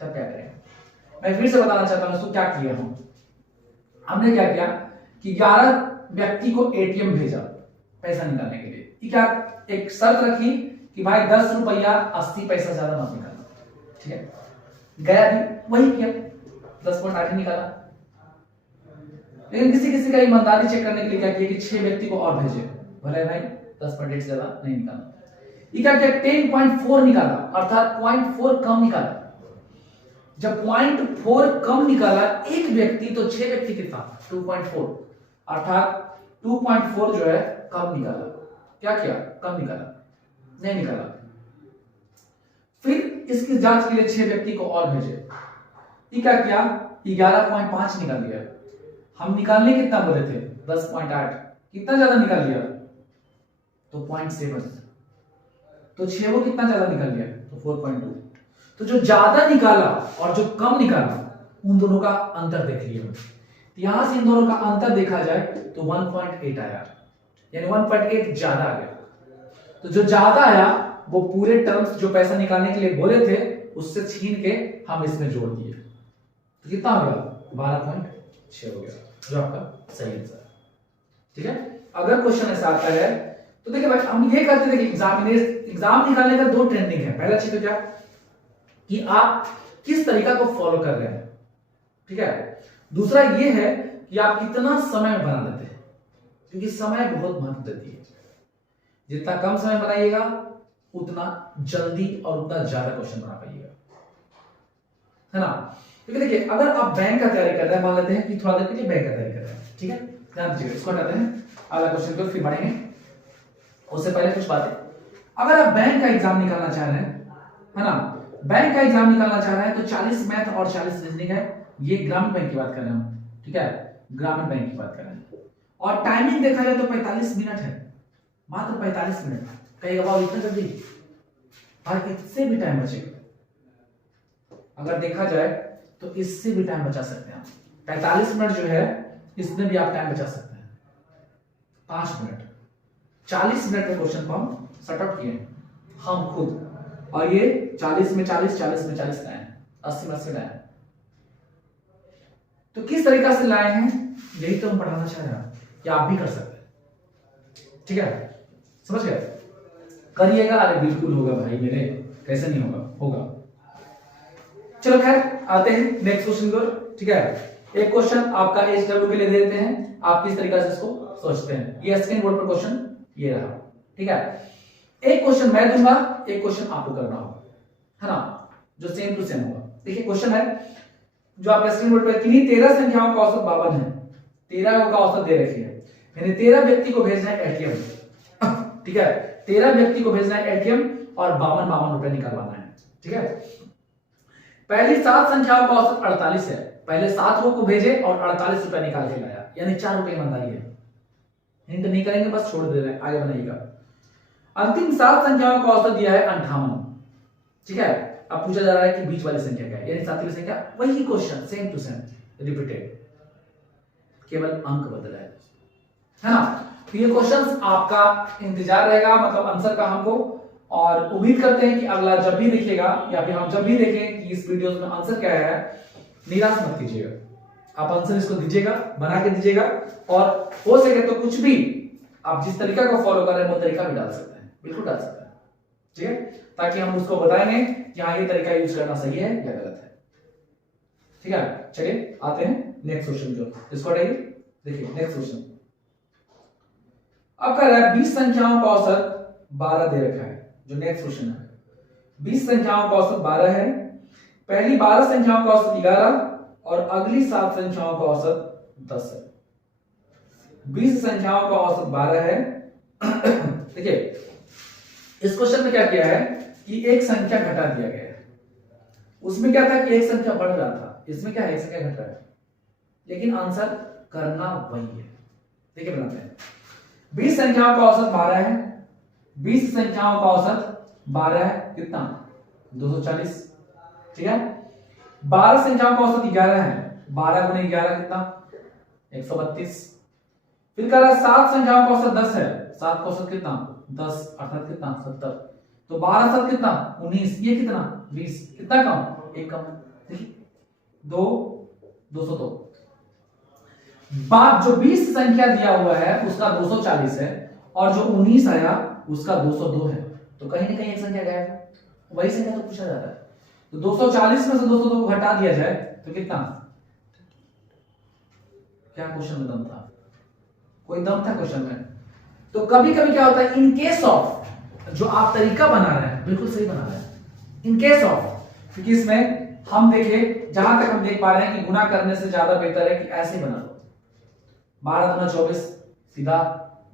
तब क्या करें। मैं फिर से बताना चाहता हूं इसको क्या किया हमने क्या किया कि 11 व्यक्ति को एटीएम भेजा पैसा निकालने के लिए, ठीक है, एक शर्त रखी कि भाई 10 रुपया 80 पैसा ज्यादा मत निकालना, ठीक है, गया भी वही किया 10.8 निकाला। लेकिन किसी किसी का ईमानदारी चेक करने के लिए क्या किया कि 6 व्यक्ति को और भेजे, भले भाई 10.8 से ज्यादा नहीं निकाला, ये क्या किया 10.4 निकाला, अर्थात 0.4 कम निकाला। जब 0.4 कम निकाला एक व्यक्ति तो 6 व्यक्ति कितना 2.4, अर्थात 2.4 जो है कम निकाला। क्या किया, कम निकाला, नहीं निकाला। फिर इसकी जांच के लिए 6 व्यक्ति को और भेजे, ये क्या किया 11.5 निकाल दिया। हम निकालने कितना बोले थे 10.8, कितना ज्यादा निकाल लिया तो 0.7, तो 6 वो कितना ज्यादा निकाल लिया तो 4.2। तो जो ज्यादा निकाला और जो कम निकाला उन दोनों का अंतर देख लिया, यहां से इन दोनों का अंतर देखा जाए तो 1.8 आया, यानी 1.8 ज्यादा आ गया। तो जो ज्यादा आया वो पूरे टर्म्स जो पैसा निकालने के लिए बोले थे उससे छीन के हम इसमें जोड़ दिए, तो कितना हो गया 12.6 हो गया, जो आपका सही आंसर है। ठीक है, अगर क्वेश्चन ऐसा आता है तो देखिए भाई हम ये करते थे कि एग्जाम निकालने का 2 ट्रेंडिंग है। पहला चीज तो क्या कि आप किस तरीका को फॉलो कर रहे हैं, ठीक है। दूसरा ये है कि आप कितना समय बना लेते हैं, क्योंकि समय बहुत महत्व देती है। जितना कम समय बनाइएगा उतना जल्दी और उतना ज्यादा क्वेश्चन बना पाइएगा, है ना। क्योंकि देखिए अगर आप बैंक का तैयारी कर रहे हैं, मान लेते हैं कि थोड़ा देर के लिए बैंक का तैयारी कर रहे हैं, ठीक है, ध्यान दीजिएगा, इसको हटाते हैं, अगला क्वेश्चन को फिर बढ़ेंगे। उससे पहले कुछ बातें, अगर आप बैंक का एग्जाम निकालना चाह रहे हैं, है ना, बैंक का एग्जाम निकालना चाह रहे हैं तो 40 मैथ और 40 रीजनिंग है। ये ग्रामीण बैंक की बात कर रहे हैं, ठीक है, ग्रामीण बैंक की बात कर रहे हैं। और टाइमिंग देखा जाए तो 45 मिनट है, मात्र 45 मिनट। कहेगा बाबू इतना जल्दी, और इससे भी टाइम बचेगा। अगर देखा जाए तो इससे भी टाइम बचा सकते हैं आप। 45 मिनट जो है इसमें भी आप टाइम बचा सकते हैं, 5 मिनट। 40 मिनट में क्वेश्चन को हम सॉर्ट आउट किए हम खुद, और ये 40 में 40, 40 में 40 लाए हैं, 80 में 80 लाए हैं। तो किस तरीका से लाए हैं यही तो हम पढ़ाना चाह रहे हैं कि आप भी कर सकते हैं, ठीक है, समझ गए, करिएगा। अरे बिल्कुल होगा भाई मेरे, कैसे नहीं होगा, होगा। चलो खैर आते हैं नेक्स्ट क्वेश्चन को, ठीक है। एक क्वेश्चन आपका एचडब्ल्यू के लिए दे देते हैं, आप किस तरीके से इसको सोचते हैं। ये सेकंड बोर्ड पर क्वेश्चन ये रहा, ठीक है। एक क्वेश्चन मैं दूंगा, एक क्वेश्चन आपको करना होगा, है ना, जो सेम टू सेम होगा। देखिए क्वेश्चन है जो आप सेकंड बोर्ड पर, किन्हीं 13 संख्याओं का औसत 52 है, 13 का औसत दे रखी है, यानी 13 व्यक्ति को भेजना है एटीएम, ठीक है, 13 व्यक्ति को भेजना है एटीएम और 52 रुपए निकलवाना है, ठीक है। पहली 7 संख्याओं का औसत 48 है, पहले 7 लोगों को भेजे और 48 रुपए निकाल के लाया, यानी 4 रुपए ईमानदारी है। हिंट नहीं करेंगे, बस छोड़ दे रहे हैं, आगे बनाइएगा। अंतिम 7 संख्याओं का औसत दिया है 58, ठीक है। अब पूछा जा रहा है कि बीच वाली संख्या क्या है, यानी 7वीं संख्या, वही question same to same repeated, केवल अंक बदला है ना। तो ये क्वेश्चंस आपका इंतजार रहेगा, मतलब आंसर का हमको, और उम्मीद करते हैं कि अगला जब भी दिखेगा या फिर हम जब भी देखें कि इस वीडियो में आंसर क्या है, निराश मत कीजिएगा, आप आंसर इसको दीजिएगा, बना के दीजिएगा, और हो सके तो कुछ भी आप जिस तरीका को फॉलो कर रहे हैं वो तरीका भी डाल सकते हैं, बिल्कुल डाल सकते हैं, ठीक है, ताकि हम उसको बताएंगे कि हाँ ये तरीका यूज करना सही है या गलत है, ठीक है। चलिए आते हैं नेक्स्ट क्वेश्चन जो इसको हटाइए। देखिए नेक्स्ट क्वेश्चन अब कह रहा है 20 संख्याओं का औसत 12 दे रखा है, जो नेक्स्ट क्वेश्चन है। 20 संख्याओं का औसत 12 है, पहली 12 संख्याओं का औसत 11 और अगली 7 संख्याओं का औसत 10 है। 20 संख्याओं का औसत 12 है। देखिए इस क्वेश्चन में क्या किया है कि एक संख्या घटा दिया गया है, उसमें क्या था कि एक संख्या बढ़ रहा था, इसमें क्या है एक संख्या घट रहा है, लेकिन आंसर करना वही है। देखिए बनाते हैं, 20 संख्याओं का औसत 12 है, 20 संख्याओं का औसत 12 है, कितना 240, ठीक है। 12 संख्याओं का औसत 11 है, 12 गुने 11 कितना 132। फिर कह रहा है 7 संख्याओं का औसत 10 है, 7 का औसत कितना 10 अर्थात कितना 70। तो 12 7 कितना 19, ये कितना 20, कितना कम, एक कम, देखिए 2 202। बात जो 20 संख्या दिया हुआ है उसका 240 है और जो 19 आया उसका 202 है, तो कहीं ना कहीं एक संख्या गायब है, वही संख्या तो पूछा जाता है। तो 240 में से 202 को घटा दिया जाए तो कितना, क्या क्वेश्चन में दम था, कोई दम था क्वेश्चन में। तो कभी कभी क्या होता है, इन केस ऑफ जो आप तरीका बना रहे हैं बिल्कुल सही बना रहे हैं, इन केस ऑफ, क्योंकि इसमें हम देखें जहां तक हम देख पा रहे हैं कि गुना करने से ज्यादा बेहतर है कि ऐसे ही बना लो। 12 गुना 24 सीधा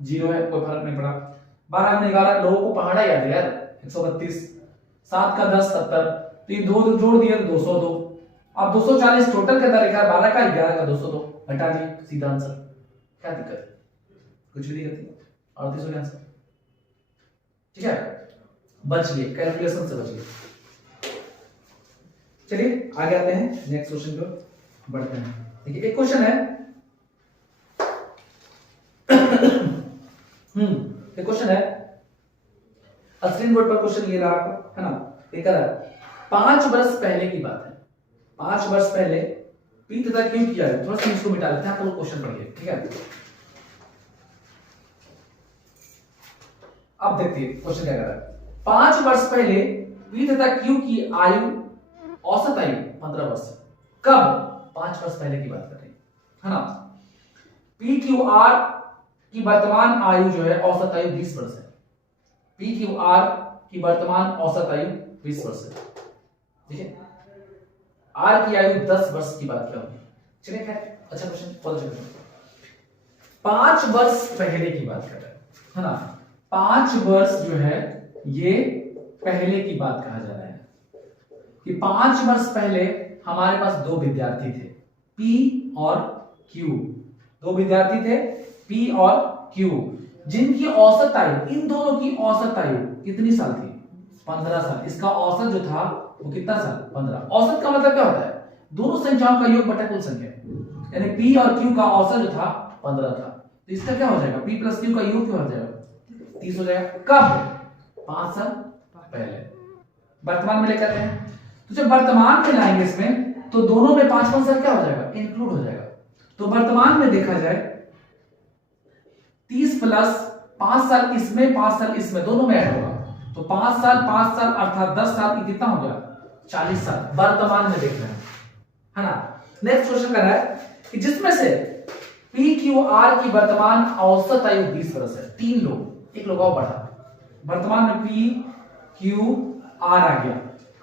0 है, कोई फर्क नहीं पड़ा। 12 गुना 11 लोगों को पहाड़ा याद है यार 132, 7 का 10 70, तो ये दो जोड़ दिए तो 202। अब 240 टोटल के अंदर लिखा है, 12 का 11 का 202 हटा दिए, सीधा आंसर, क्या दिक्कत है, कुछ भी दिक्कत नहीं, 38 हो गया आंसर, ठीक है, बच गए, कैलकुलेशन से बच गए। चलिए आगे आते हैं, नेक्स्ट क्वेश्चन को बढ़ते हैं। देखिए एक क्वेश्चन है एक क्वेश्चन है, स्क्रीन बोर्ड पर क्वेश्चन ये रहा आपका, है ना, ये कह रहा है 5 वर्ष पहले की बात है, 5 वर्ष पहले पी तथा क्यू किया है, थोड़ा सा इसको मिटा लेते हैं, आप लोग क्वेश्चन पढ़िए, ठीक है। अब देखिए क्वेश्चन क्या कह रहा है, 5 वर्ष पहले पी तथा क्यू की आयु, औसत आयु 15 वर्ष, कब, 5 वर्ष पहले की बात कर रही है ना। पी क्यू आर की वर्तमान आयु जो है औसत आयु 20 वर्ष है, पी क्यू आर की वर्तमान औसत आयु 20 वर्ष है, ठीक है। आर की आयु 10 वर्ष की बात क्या होगी, चलिए खैर अच्छा क्वेश्चन, बहुत अच्छा क्वेश्चन। 5 वर्ष पहले की बात कर रहे हैं, है ना, 5 वर्ष जो है ये पहले की बात कहा जा रहा है कि 5 वर्ष पहले हमारे पास 2 विद्यार्थी थे, पी और क्यू, 2 विद्यार्थी थे पी और क्यू, जिनकी औसत आयु, इन दोनों की औसत आयु कितनी साल थी, 15 साल। इसका औसत जो था वो कितना साल, 15। औसत का मतलब क्या होता है, दोनों संख्याओं का योग बटा कुल संख्या, यानी पी और क्यू का औसत जो था 15 था, तो इसका क्या हो जाएगा, पी प्लस क्यू का योग क्या हो जाएगा 30 हो जाएगा, कब, 5 साल पहले। वर्तमान में लेकर हैं, तो जब वर्तमान में लाएंगे इसमें तो दोनों में 5 साल क्या हो जाएगा, इंक्लूड हो जाएगा। तो वर्तमान में देखा जाए 30 प्लस 5 साल इसमें 5 साल इसमें, दोनों में ऐड होगा, तो 5 साल अर्थात 10 साल, कितना हो गया 40 साल वर्तमान में देख रहे हैं, है ना। नेक्स्ट क्वेश्चन कर रहा है कि जिसमें से पी क्यू आर की वर्तमान औसत आयु 20 वर्ष है, 3 लोग, एक लोग और बढ़ा, वर्तमान में पी क्यू आर आ गया,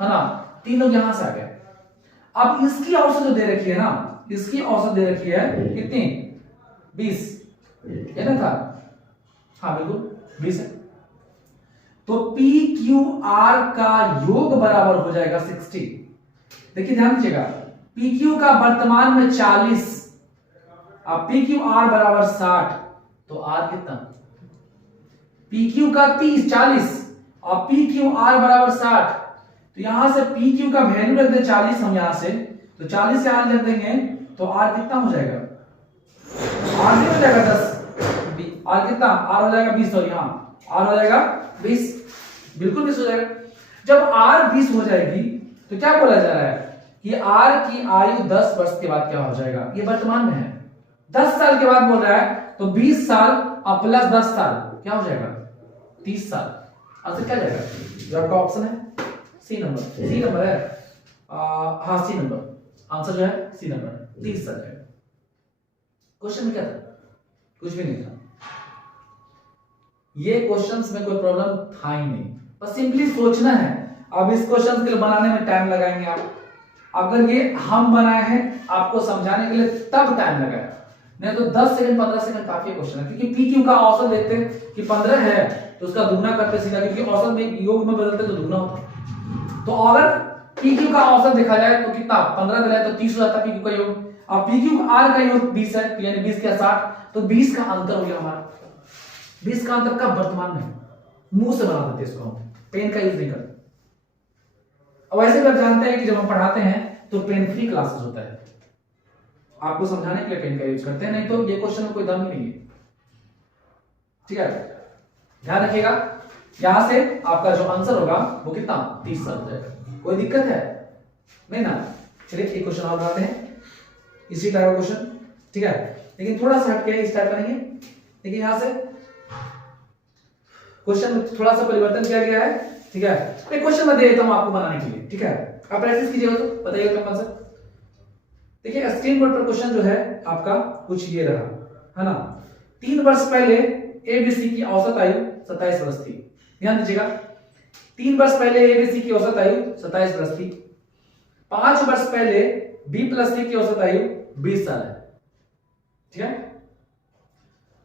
है ना, 3 लोग यहां से आ गए। अब इसकी औसत जो दे रखी है ना, इसकी औसत दे रखी है कितनी, 20, है ना था, हाँ बिल्कुल 20 है। तो पी क्यू आर का योग बराबर हो जाएगा 60। देखिए ध्यान दीजिएगा, पी क्यू का वर्तमान में 40, अब पी क्यू आर बराबर 60, तो आर कितना, पी क्यू का 30 40 और पी क्यू आर बराबर 60, तो यहां से पी क्यू का वैल्यू रख दे 40 हम यहां से, तो 40 यहां रख देंगे तो आर कितना हो जाएगा, आर हो जाएगा 10, आर कितना, आर हो जाएगा 20, और यहाँ आर हो जाएगा 20, बिल्कुल 20 हो जाएगा। जब आर 20 हो जाएगी तो क्या बोला जा रहा है कि आर की आयु 10 वर्ष के बाद क्या हो जाएगा, ये वर्तमान में है, 10 साल के बाद बोल रहा है, तो 20 साल और प्लस 10 साल क्या हो जाएगा 30 साल। आंसर क्या जाएगा, जो आपका ऑप्शन है सी नंबर, सी नंबर है, हाँ सी नंबर, आंसर जो है सी नंबर 30 साल जाएगा। क्वेश्चन में क्या था, कुछ भी नहीं था, ये क्वेश्चंस में कोई प्रॉब्लम था ही नहीं, बस सिंपली सोचना है। अब इस क्वेश्चन के बनाने में टाइम लगाएंगे आप, अगर ये हम बनाए हैं आपको समझाने के लिए तब टाइम लगाएगा, नहीं तो 10 सेकंड 15 सेकंड काफी क्वेश्चन है। क्योंकि पी क्यू का औसत देखते हैं कि 15 है तो उसका दुगना करते सीधा, क्योंकि औसत में योग में बदलते तो दुगना होता। तो अगर पी क्यू का औसत देखा जाए तो कितना 15 दिलाए तो 30 हो जाता पी क्यू का योग, अब पी क्यू आर का योग 20 है, यानी 20 के 60, तो 20 का अंतर हो गया हमारा, 20 का अंतर कब, वर्तमान में, मुंह से बना देते इसको, हम पेन का यूज नहीं करते। अब वैसे भी आप जानते हैं कि जब हम पढ़ाते हैं तो पेन फ्री क्लासेस होता है, आपको समझाने के लिए पेन का यूज करते हैं, नहीं तो ये क्वेश्चन में कोई दम ही नहीं है। ठीक है, ध्यान रखिएगा। यहां से आपका जो आंसर होगा वो कितना 30 साल हो जाएगा। कोई दिक्कत है नहीं ना? चलिए एक क्वेश्चन और बनाते हैं, इसी टाइप का क्वेश्चन। ठीक है, लेकिन थोड़ा सा हटके इस टाइप का नहीं है। देखिए यहां से क्वेश्चन में थोड़ा सा परिवर्तन किया गया है। ठीक है, एक क्वेश्चन मैं दे देता हूं आपको बनाने के लिए। ठीक है, आप प्रैक्टिस कीजिएगा तो बताइएगा कौन सा। देखिए स्क्रीन बोर्ड पर क्वेश्चन जो है आपका कुछ ये रहा, है ना। 3 वर्ष पहले एबीसी की औसत आयु 27 वर्ष थी। ध्यान दीजिएगा, 3 वर्ष पहले एबीसी की औसत आयु 27 वर्ष थी। 5 वर्ष पहले बी प्लस सी की औसत आयु 20 साल है। ठीक है,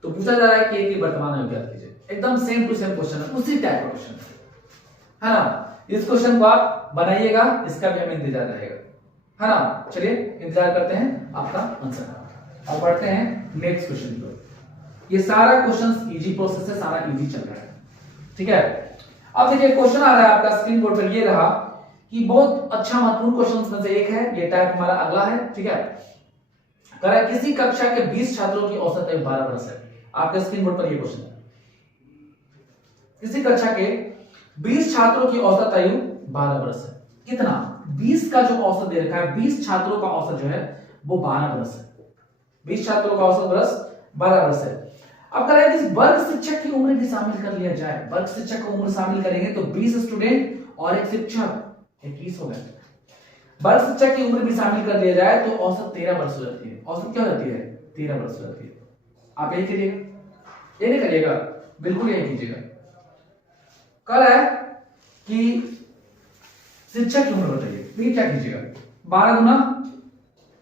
तो पूछा जा रहा है कि ए की वर्तमान आयु ज्ञात कीजिए। एकदम सेम टू सेम क्वेश्चन है, उसी टाइप का क्वेश्चन है ना। इस क्वेश्चन को आप बनाइएगा, इसका भी हमें इंतजार रहेगा, है ना। चलिए इंतजार करते हैं आपका आंसर। अब पढ़ते हैं नेक्स्ट क्वेश्चन को। ये सारा क्वेश्चन इजी प्रोसेस है, सारा इजी चल रहा है। ठीक है, अब देखिए क्वेश्चन आ रहा है आपका स्क्रीन बोर्ड पर, ये रहा कि बहुत अच्छा महत्वपूर्ण क्वेश्चन में से एक है। ये टाइप हमारा अगला है। ठीक है, कह रहा है किसी कक्षा के 20 छात्रों की औसत आयु 12 वर्ष है। आपके स्क्रीन बोर्ड पर ये क्वेश्चन है, किसी कक्षा के 20 छात्रों की औसत आयु 12 वर्ष है। कितना? 20 का जो औसत दे रखा है, 20 छात्रों का औसत जो है वो 12 वर्ष है। 20 छात्रों का औसत वर्ष 12 वर्ष है। अब कह रहा है कि वर्ग शिक्षक की उम्र भी शामिल कर लिया जाए। वर्ग शिक्षक की उम्र शामिल करेंगे तो 20 स्टूडेंट और एक शिक्षक 21 हो गए। वर्ग शिक्षक की उम्र भी शामिल कर लिया जाए तो औसत 13 वर्ष हो जाती है। औसत क्या हो जाती है? 13 वर्ष हो जाती है। आप यही करिएगा, ये नहीं करिएगा, बिल्कुल यही कीजिएगा। कल है कि शिक्षक की उम्र बताइए, फिर क्या कीजिएगा? 12 गुना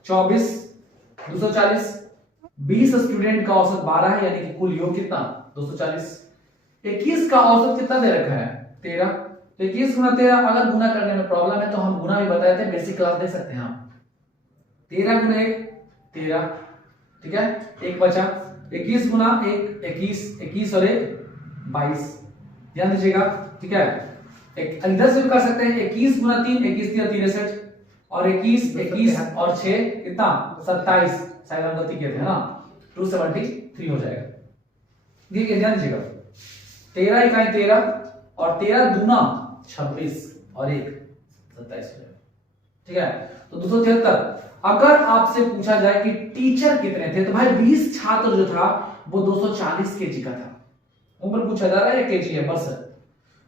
24 240। 20 स्टूडेंट का औसत 12 है, यानी कि कुल योग कितना? 240। 21 का औसत कितना दे रखा है? 13। तो 21 गुना 13, अगर गुना करने में प्रॉब्लम है तो हम गुना भी बताए थे, बेसिक क्लास देख सकते हैं आप। 13 गुना 1 13। ठीक है, एक बचा। 21 गुना 1 21, 21 और 1 22। ध्यान दीजिएगा। ठीक है, एक इधर से भी कर सकते हैं। 21 गुना 3 21 3 63 और 21 और 6 कितना? 27। शायद हम गलती किए थे, है ना। 273 हो जाएगा। ठीक है, ध्यान दीजिएगा। 13 इकाई 13 और 13 दूना 26 और 1 27। ठीक है, तो 273। अगर आपसे पूछा जाए कि टीचर कितने थे, तो भाई 20 छात्र जो था वो 240 केजी का था। उम्र पूछा जा रहा है, केजी है, वर्ष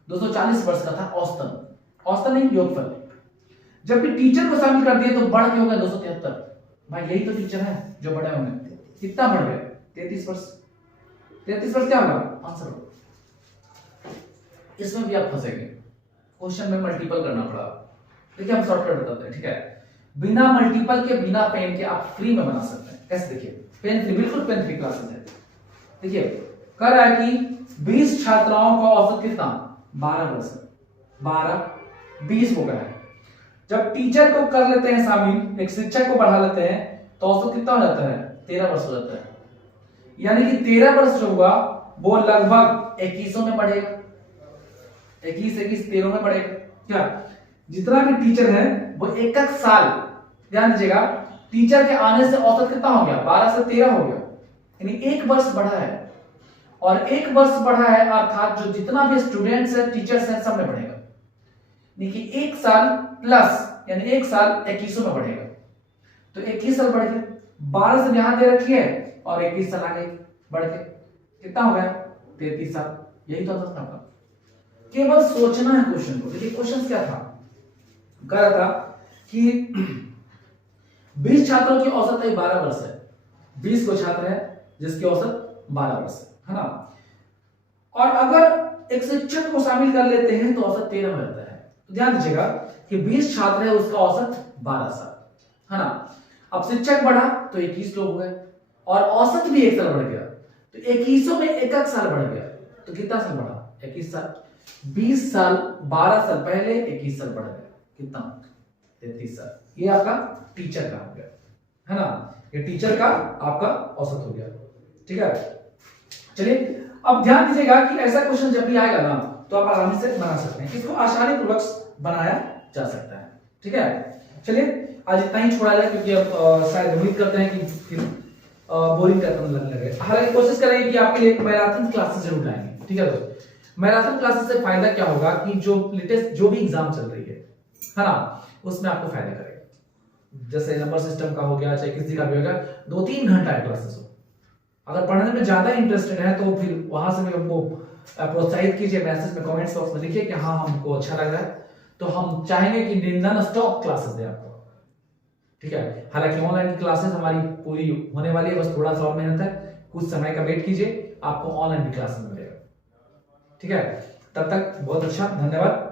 240 वर्ष का था औसतन। औसतन नहीं, योगफल। जब भी टीचर को शामिल कर दिए तो बढ़ के हो गया 273। भाई यही तो टीचर है जो बड़े होंगे। कितना बढ़ गए? 33 वर्ष। 33 वर्ष क्या होगा? आंसर होगा। इसमें भी आप फंसेंगे, क्वेश्चन में मल्टीपल करना पड़ा। देखिए हम शॉर्टकट बताते हैं। ठीक है, बिना मल्टीपल के, बिना पेन के आप फ्री में बना सकते हैं। कैसे? देखिए पेन फ्री, बिल्कुल पेन फ्री क्लासेस है। देखिए कह रहा है कि 20 छात्राओं का औसत कितना? 12 वर्ष। 12 20 हो गया है। जब टीचर को कर लेते हैं शामिल, एक शिक्षक को बढ़ा लेते हैं, तो औसत कितना हो जाता है? 13 वर्ष हो जाता है। यानी कि 13 वर्ष जो हुआ वो लगभग 21 में बढ़ेगा। 21 13 में बढ़ेगा। क्या? जितना भी टीचर है वो एक एक साल, ध्यान दीजिएगा, टीचर के आने से औसत कितना हो गया? 12 से 13 हो गया, यानी 1 वर्ष बढ़ा है। और 1 वर्ष बढ़ा है अर्थात जो जितना भी स्टूडेंट्स है, टीचर्स है, सब में बढ़ेगा। देखिए 1 साल प्लस, यानी 1 साल 21 में बढ़ेगा। तो 21 साल बढ़ गया। 12 से यहां दे रखी है और 21 साल आ गई बढ़ के, कितना हो गया? 33 साल। यही तो आंसर था। केवल सोचना है क्वेश्चन को। देखिए क्वेश्चन क्या था? कह रहा था कि 20 छात्रों की औसत आयु 12 वर्ष है। 20 को छात्र है जिसकी औसत 12 वर्ष है ना। और अगर एक शिक्षक को शामिल कर लेते हैं तो औसत 13 हो जाता है। तो ध्यान दीजिएगा कि 20 छात्र है, उसका औसत 12 साल, है ना। अब शिक्षक बढ़ा तो 21 लोग हो गए और औसत भी 1 साल बढ़ गया, तो 21 में 1 साल बढ़ गया। तो कितना साल बढ़ा? 21 साल। 20 साल 12 साल पहले 21 साल बढ़ गया, कितना? 33 साल। ये आपका टीचर का हो गया, है ना। ये टीचर का आपका औसत हो गया। ठीक है, चलिए अब ध्यान दीजिएगा कि ऐसा क्वेश्चन जब भी आएगा ना तो आप आराम से बना सकते हैं, इसको आसानी पूर्वक बनाया जा सकता है। ठीक है, चलिए आज इतना ही छोड़ा जाए, क्योंकि अब शायद उम्मीद करते हैं कि फिर बोरिंग करने लगने लगे। हालांकि कोशिश करेंगे कि आपके लिए एक मैराथन क्लासेस जरूर लाएंगे। ठीक है दोस्तों, मैराथन क्लासेस से फायदा क्या होगा कि जो लेटेस्ट जो भी एग्जाम चल रही है ना, उसमें आपको फायदा करेगा। जैसे नंबर सिस्टम का हो गया, चाहे किसी का भी होगा, 2-3 घंटा है क्लासेस हो। अगर पढ़ने में ज्यादा इंटरेस्टेड है तो फिर वहां से भी हमको प्रोत्साहित कीजिए, मैसेज में कमेंट्स बॉक्स में लिखिए कि हाँ हमको अच्छा लग रहा है, तो हम चाहेंगे कि नॉन स्टॉप क्लासेस दे आपको। ठीक है, हालांकि ऑनलाइन क्लासेस हमारी पूरी होने वाली है, बस थोड़ा सा और मेहनत है, कुछ समय का वेट कीजिए, आपको ऑनलाइन भी क्लासेस मिलेगा। ठीक है, तब तक बहुत अच्छा, धन्यवाद।